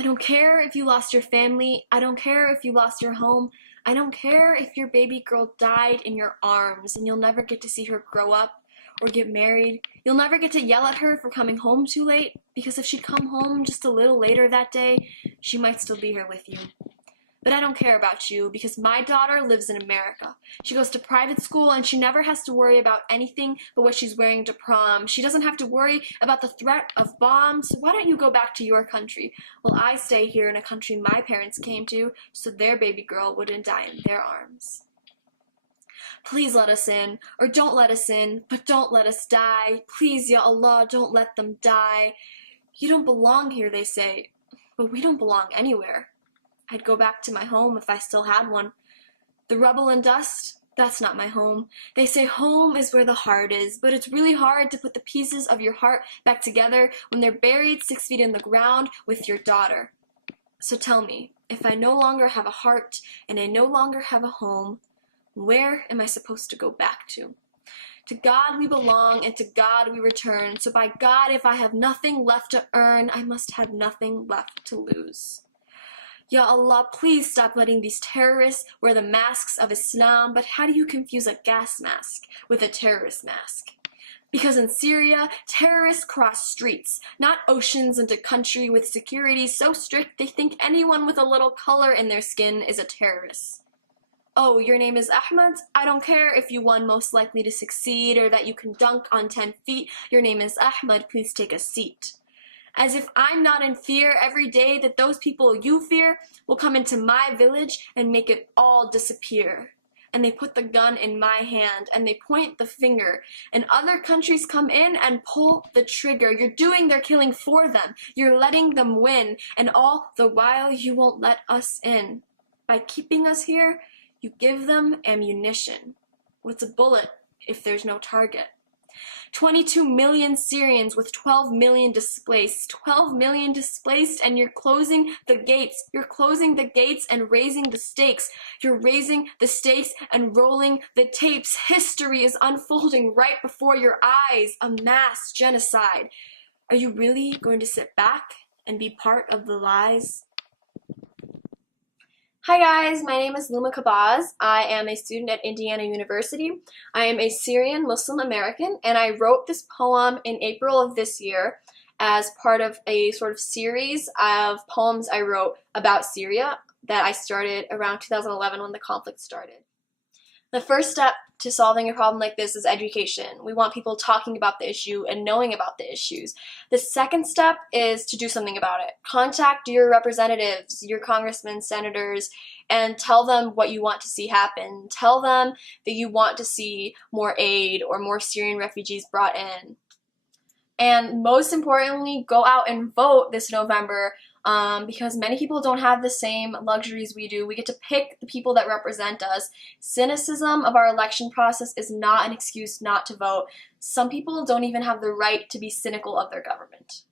I don't care if you lost your family. I don't care if you lost your home. I don't care if your baby girl died in your arms and you'll never get to see her grow up or get married. You'll never get to yell at her for coming home too late, because if she'd come home just a little later that day, she might still be here with you. But I don't care about you, because my daughter lives in America. She goes to private school and she never has to worry about anything but what she's wearing to prom. She doesn't have to worry about the threat of bombs. So why don't you go back to your country while I stay here in a country my parents came to so their baby girl wouldn't die in their arms? Please let us in, or don't let us in, but don't let us die. Please, Ya Allah, don't let them die. You don't belong here, they say, but we don't belong anywhere. I'd go back to my home if I still had one. The rubble and dust, that's not my home. They say home is where the heart is, but it's really hard to put the pieces of your heart back together when they're buried 6 feet in the ground with your daughter. So tell me, if I no longer have a heart and I no longer have a home, where am I supposed to go back to? To God we belong, and to God we return. So by God, if I have nothing left to earn, I must have nothing left to lose. Ya Allah, please stop letting these terrorists wear the masks of Islam. But how do you confuse a gas mask with a terrorist mask? Because in Syria, terrorists cross streets, not oceans, into country with security so strict they think anyone with a little color in their skin is a terrorist. Oh, your name is Ahmed? I don't care if you won most likely to succeed or that you can dunk on 10 feet. Your name is Ahmed, please take a seat. As if I'm not in fear every day that those people you fear will come into my village and make it all disappear. And they put the gun in my hand and they point the finger, and other countries come in and pull the trigger. You're doing their killing for them. You're letting them win, and all the while you won't let us in. By keeping us here, you give them ammunition. What's a bullet if there's no target? 22 million Syrians with 12 million displaced. 12 million displaced, and you're closing the gates. You're closing the gates and raising the stakes. You're raising the stakes and rolling the tapes. History is unfolding right before your eyes. A mass genocide. Are you really going to sit back and be part of the lies? Hi guys, my name is Luma Khabbaz. I am a student at Indiana University. I am a Syrian Muslim American, and I wrote this poem in April of this year as part of a sort of series of poems I wrote about Syria that I started around 2011 when the conflict started. The first step to solving a problem like this is education. We want people talking about the issue and knowing about the issues. The second step is to do something about it. Contact your representatives, your congressmen, senators, and tell them what you want to see happen. Tell them that you want to see more aid or more Syrian refugees brought in. And most importantly, go out and vote this November, because many people don't have the same luxuries we do. We get to pick the people that represent us. Cynicism of our election process is not an excuse not to vote. Some people don't even have the right to be cynical of their government.